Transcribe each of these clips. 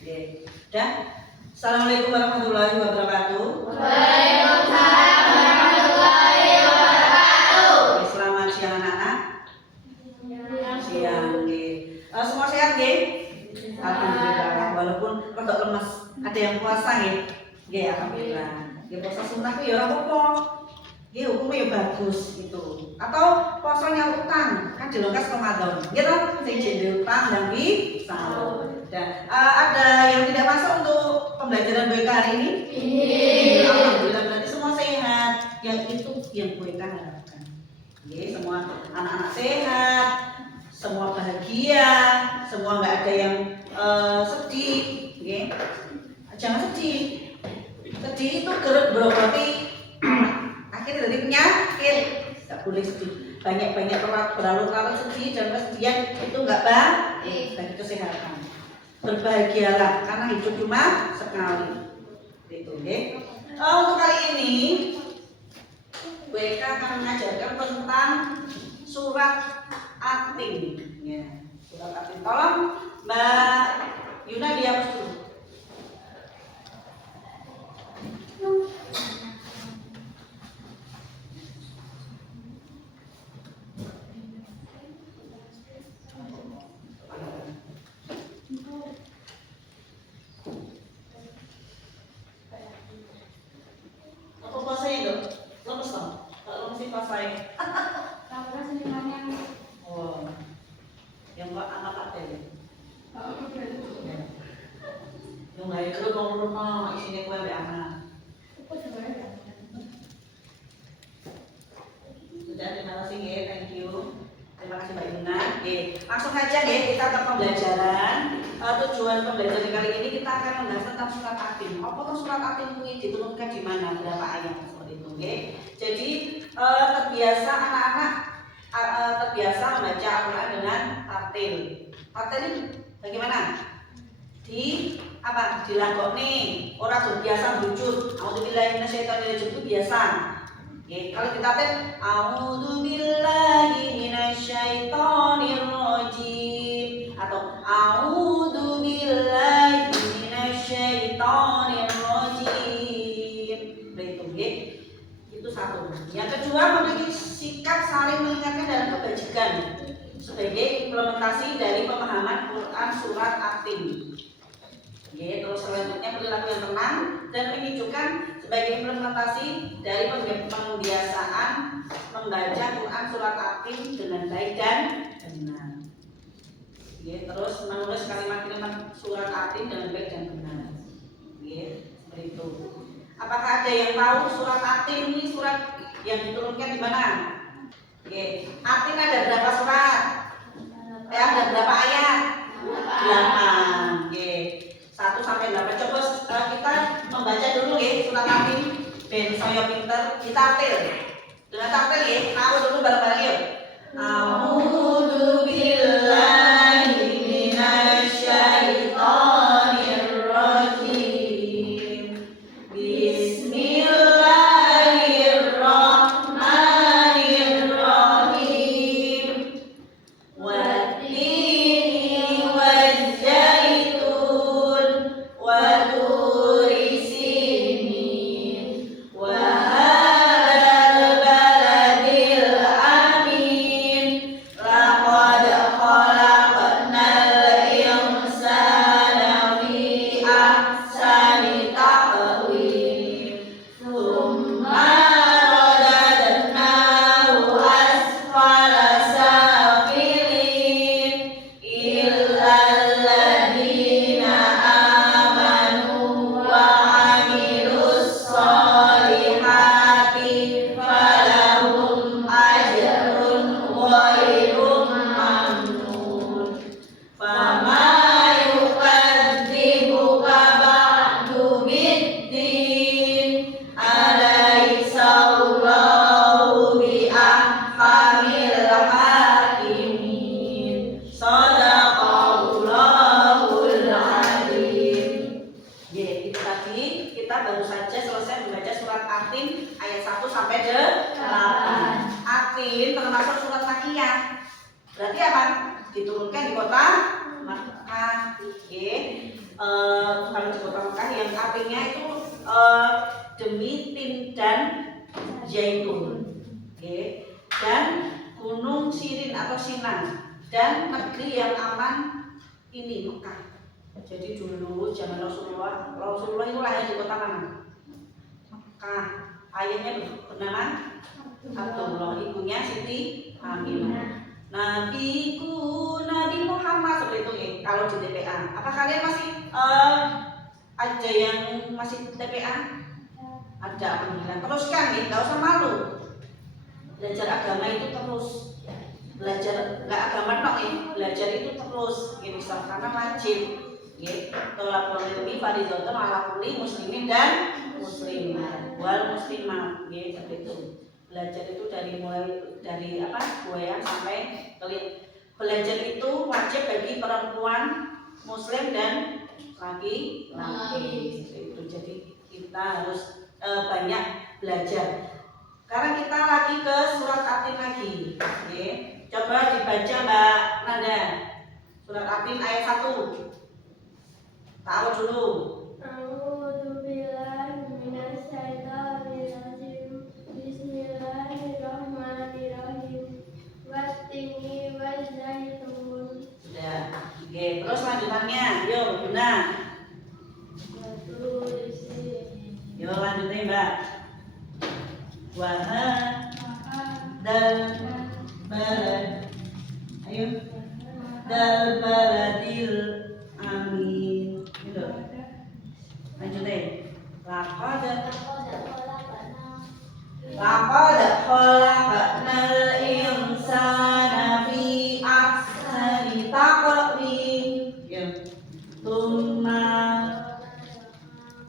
Oke. Dan Assalamualaikum warahmatullahi wabarakatuh. Waalaikumsalam warahmatullahi wabarakatuh. Oke, selamat siang anak-anak. Siang. Oke. Semua sehat nggih? Alhamdulillah. Walaupun rada lemes, ada yang puasa nggih. Nggih, alhamdulillah. Nggih puasa sunnah ku ya ora apa-apa. Nggih, hukumnya ya bagus itu. Atau puasanya utang, kan dilongkas Ramadan. Nggih toh, sing jende utang dan sahur. Dan ada yang tidak masuk untuk pembelajaran BK hari ini? Iya. Alhamdulillah, berarti semua sehat. Yang itu yang BK harapkan. Nggih, semua anak-anak sehat, semua bahagia, semua nggak ada yang sedih. Nggih. Jangan sedih. Sedih itu berarti akhirnya dari penyakit. Nggak boleh sedih. Banyak-banyak berlarut-larut sedih dan kesedihan itu nggak baik bagi kesehatan. Berbahagialah karena hidup cuma sekali. Itu deh. Untuk kali ini WK akan mengajarkan tentang surat Atin. Ya, surat Atin. Tolong Mbak Yuna dihapus dulu. Oh, yang nggak anak apa ya? Yang nggak itu rumah isinya kue be anak. Sudah, terima kasih ya, thank you. Terima kasih Mbak Yuna. Oke, langsung aja ya kita ke pembelajaran. Tujuan pembelajaran kali ini kita akan membahas tentang surat Atin. Apa tuh surat Atin ini diturunkan di mana? Berapa ayat seperti itu? Oke. Jadi terbiasa anak-anak terbiasa membaca Al-Quran dengan tartil. Tartil ini bagaimana? Di apa? Dilagok nih. Orang terbiasa wujud. Auzubillahi minasyaitonirrajim itu biasa. Oke, kalau ditartil Auzubillahi minasyaitonirrajim atau Auzubillahi minasyaitonirrajim. Begitu, oke? Itu satu. Yang kedua, memiliki sikap saling mengingatkan dalam kebajikan sebagai implementasi dari pemahaman Quran surat Atin. Oke, terus selanjutnya perilaku yang tenang dan menyejukkan sebagai implementasi dari pembiasaan membaca Quran surat Atin dengan baik dan benar. Oke, terus menulis kalimat-kalimat surat Atin dengan baik dan benar. Oke, seperti itu. Apakah ada yang tahu surat Atin ini surat yang diturunkan di mana? Oke, Atin ada berapa surat? Ada berapa ayat? 8. Oke, 1 sampai 8. Coba kita membaca dulu ya surat Atin. Ben saya pinter ditartil. Dengan tartil ya, tahu dulu bareng-bareng yuk. A'udzubillahi minasyaitonirrajim. Bismillahirrahmanirrahim. Wattini wazzaitun wa turi sinin wa hadzal baladil amin laqad khalaqnal insana fi ahsani taqwim thumma radadnahu asfala safilin illal ladzina amanu wa amilus solihati falahum ajrun ghairu mamnun. Fama yukadzibuka ba'du biddin alaysa Allahu biahkamil hakimin. Shadaqallahul adzim. Ya, itu tadi kita baru saja selesai membaca surat Atin ayat 1 sampai 8. Atin termasuk surat Makkiyah. Berarti apa? Diturunkan di kota Makkah. Oke. kalau di kota Mekah yang artinya itu demi tin dan zaitun, okay. Dan gunung Sirin atau Sinan dan negeri yang aman ini Mekah. Jadi dulu zaman Rasulullah itu lahir di kota mana? Mekah. Ayahnya bernama Abdullah, ibunya Siti Aminah. Nabi Muhammad seperti itu ya. Kalau di TPA, apa kalian masih ada yang masih TPA? Ada, alhamdulillah. Teruskan nih, nggak usah malu. Belajar agama itu terus. Belajar nggak agama tok ya. Belajar itu terus. Ya bisa karena wajib. Ya, tolakul ilmi fardhotun ala kulli muslimin dan muslimah wal muslimah. Ya, seperti itu. Belajar itu dari buayan sampai kelit. Belajar itu wajib bagi perempuan muslim dan laki-laki. Itu jadi kita harus banyak belajar. Sekarang kita lagi ke surat Atin lagi. Oke. Coba dibaca Mbak Nanda. Surat Atin ayat 1. Tahu dulu. Sudah. Oke, terus lanjutannya. Yuk, benar. Yuk lanjutin Mbak. Dal balad. Ayo. Dal baladil amin. Gitu. Lanjutin. Laqad khalaqnal insana fi ahsani taqwim. Ya. Tsumma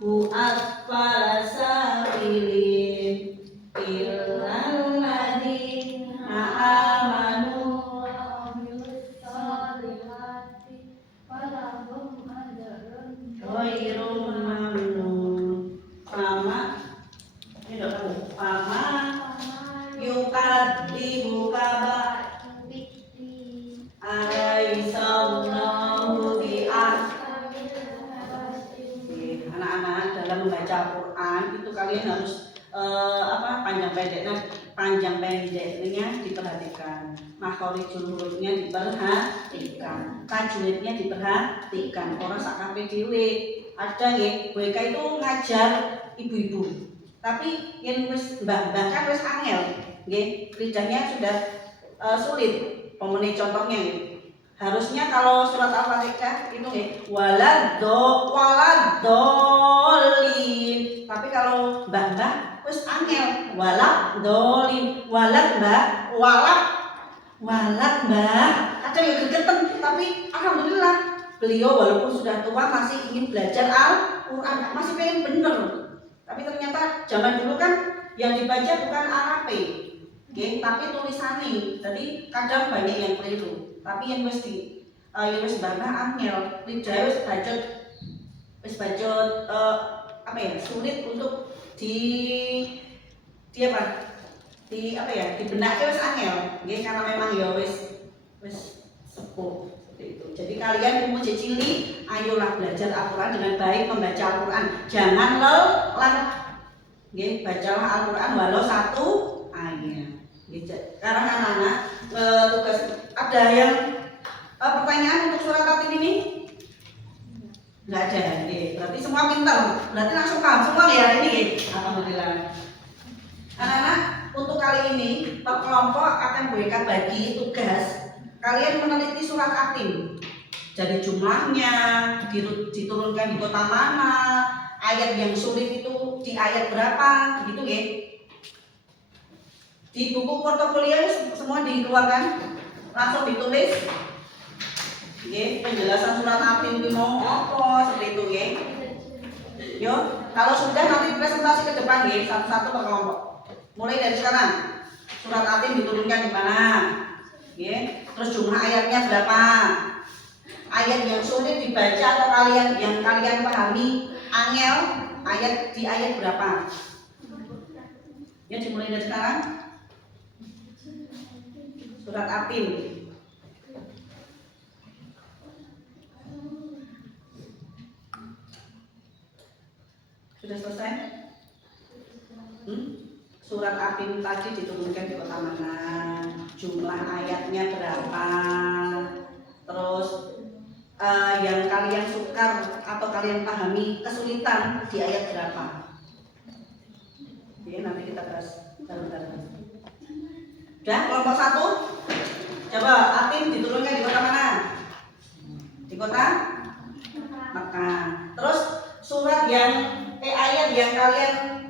asfala safilin illal ladzina amanu ghairu mamnun. Fama yukadzibuka alaihissallahu anak-anak dalam membaca Al-Quran itu kalian harus panjang pendeknya diperhatikan, makhorijul hurufnya diperhatikan, tajwidnya diperhatikan. Orang sakit dhewe ada nggih, BK itu ngajar ibu-ibu, tapi yang wis mbah-mbah kan wis angel nggih, lidahnya sudah sulit. Pemene contohnya nggih. Harusnya kalau surat Al-Fatihah itu nggih waladhdallin. Tapi kalau mbah-mbah wis angel waladhdallin. Walad mbah. Ada yang gegeten tapi alhamdulillah beliau walaupun sudah tua masih ingin belajar Al-Qur'an, masih pengen bener. Tapi ternyata zaman dulu kan yang dibaca bukan Arab, tapi tulisannya. Jadi kadang banyak yang keliru. Tapi yang mesti mbah angel lidah wis bacot sulit untuk di benaknya wis angel nggih, karena memang ya wis sepuh seperti itu. Jadi kalian umur cili ayolah belajar Al-Qur'an dengan baik, membaca Al-Qur'an jangan lelah nggih, bacalah Al-Qur'an walau satu ayat. Sekarang anak-anak tugas ada yang pertanyaan untuk surat Atin ini? Enggak ada. Berarti semua pintar. Berarti langsung paham semua ya hari ini. Alhamdulillah. Anak-anak, untuk kali ini per kelompok akan berikan bagi tugas kalian meneliti surat Atin. Jadi jumlahnya, diturunkan di kota mana, ayat yang sulit itu di ayat berapa, gitu ya. Di buku portofolio semua dikeluarkan, langsung ditulis. Oke, penjelasan surat Atin itu mau apa seperti itu ya. Yo, kalau sudah nanti presentasi ke depan ya, satu-satu per kelompok. Mulai dari sekarang, surat Atin diturunkan di mana? Ya, terus jumlah ayatnya berapa? Ayat yang sulit dibaca atau yang kalian pahami angel, di ayat berapa? Ya, dimulai dari sekarang. Surat Atin. Sudah selesai? Surat Atin tadi diturunkan di kota mana? Jumlah ayatnya berapa? Terus yang kalian sukar atau kalian pahami kesulitan di ayat berapa? Oke, nanti kita bahas bareng-bareng. Udah, kelompok 1. Coba Atin diturunkan di kota mana? Di kota Mekah. Terus surat ayat yang kalian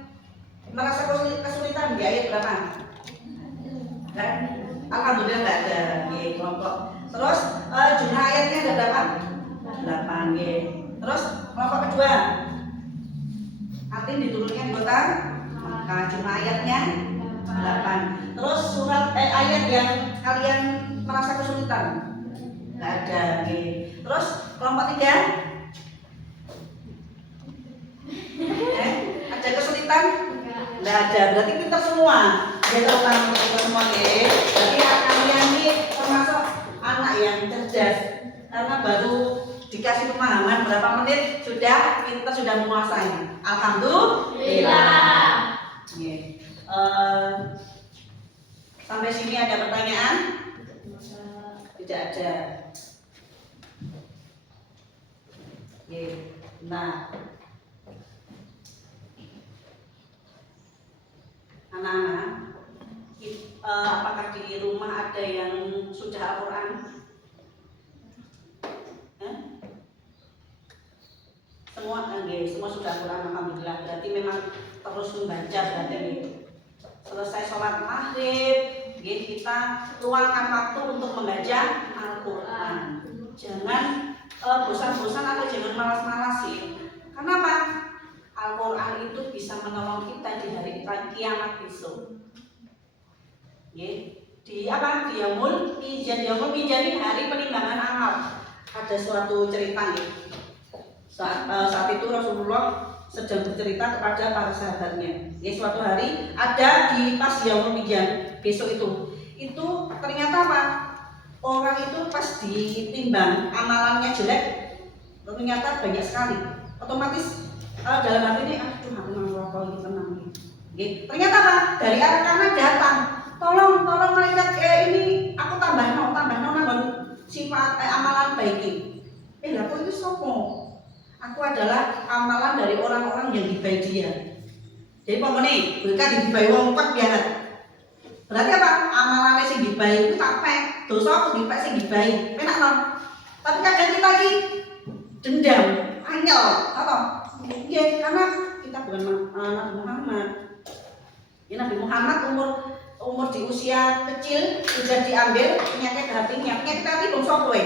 merasa kesulitan di ayat berapa? Kan? Alhamdulillah nggak ada. Oke, kelompok. Terus jumlah ayatnya ada berapa? 8. Oke. Terus kelompok kedua. Atin diturunkan di kota Mekah. Jumlah ayatnya 8. Terus surat ayat yang kalian merasa kesulitan? Nggak ada. Oke. Terus kelompok 3. Ada kesulitan? Nggak ada. Berarti pintar semua. Ya terutama pintar semua ya. Berarti kalian ini termasuk anak yang cerdas. Karena baru dikasih pemahaman berapa menit sudah pintar, sudah menguasai. Alhamdulillah. Yeah. Sampai sini ada pertanyaan? Tidak ada. Yeah. Nah, anak-anak, apakah di rumah ada yang sudah Al-Quran? Semua sudah Al-Quran, alhamdulillah. Berarti memang terus membaca berarti gitu. Selesai sholat maghrib, kita luangkan waktu untuk membaca Al-Quran. Jangan bosan-bosan atau jangan malas-malasin. Kenapa? Al-Quran itu bisa menolong kita di hari kiamat besok. Di Yaumul Mizan. Yaumul Mizan ini hari penimbangan amal. Ada suatu cerita nih. Saat itu Rasulullah sedang bercerita kepada para sahabatnya. Suatu hari ada di pas Yaumul Mizan besok itu ternyata apa? Orang itu pas ditimbang amalannya jelek, ternyata banyak sekali. Otomatis dalam hati ini, aduh aku nggak mau ini tenang nih. Ternyata apa? Dari arah kanan datang, tolong malaikat ini aku tambah nambah sifat amalan baiki. Lah kok itu sopo? Aku adalah amalan dari orang-orang yang dibaik dia. Jadi pokoknya mereka dibaik wong kuat biar. Berarti apa? Amalannya sing dibaik itu tak pek, dosa aku dibaik sing dibaik. Enak loh. Tapi kadang kita lagi dendam, anyel, atau ya, karena kita bukan Nabi Muhammad. Nabi Muhammad umur di usia kecil sudah diambil penyakit hatinya. Penyakit hati belum sokowe.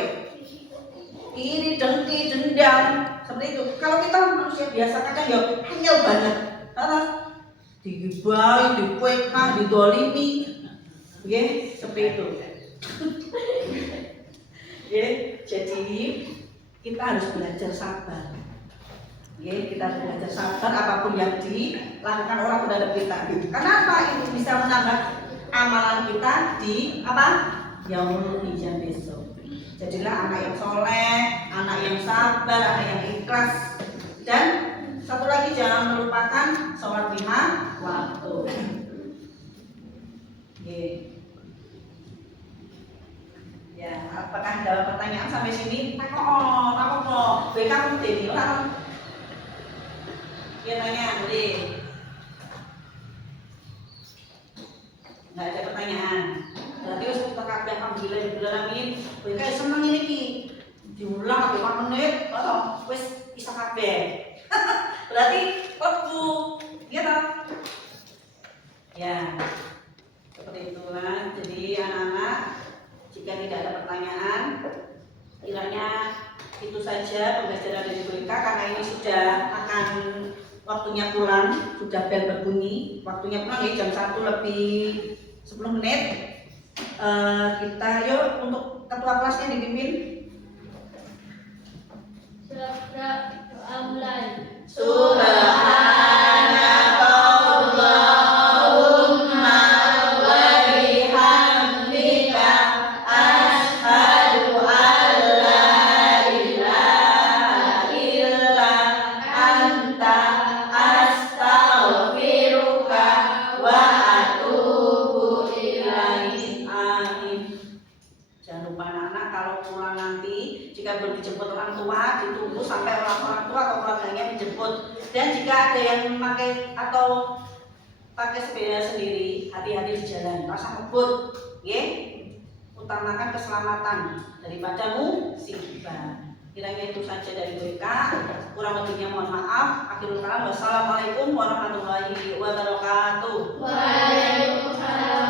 Ini dengki, dendam, seperti itu. Kalau kita manusia biasa kadang ya anyel banget. Digibai, dikuekah, didolimi, seperti itu. Jadi kita harus belajar sabar. Kita harus belajar sabar apapun yang dilakukan orang terhadap kita. Kenapa? Itu bisa menambah amalan kita di Yaumul Mizan besok. Jadilah anak yang soleh, anak yang sabar, anak yang ikhlas. Dan satu lagi, jangan melupakan sholat 5 waktu. Ya, apakah ada pertanyaan sampai sini? Apa kok? Kamu jadi orang. Ya tanya, Budi. Nggak ada pertanyaan. Berarti wis kita kabeh alhamdulillah amin. Kowe kae seneng ini iki. Diulang 5 menit, wis bisa kabeh. Berarti lebu, ya toh? Ya. Seperti itulah. Jadi anak-anak, jika tidak ada pertanyaan, kiranya itu saja pembelajaran dari BK karena ini sudah akan waktunya pulang, sudah bel berbunyi. Waktunya pulang jam 1 lebih 10 menit. Kita yuk untuk ketua kelasnya dipimpin. Doa mulai. Subhanakallahumma wa bihamdika asyhadu an la ilaha illa anta belum dijemput orang tua, ditunggu sampai orang tua atau keluarganya dijemput. Dan jika ada yang memakai atau pakai sepeda sendiri, hati-hati di jalan, rasa ngebut, utamakan keselamatan daripada musibah. Kiranya itu saja dari mereka. Kurang lebihnya mohon maaf. Akhirul kalam. Wassalamualaikum warahmatullahi wabarakatuh. Waalaikumsalam.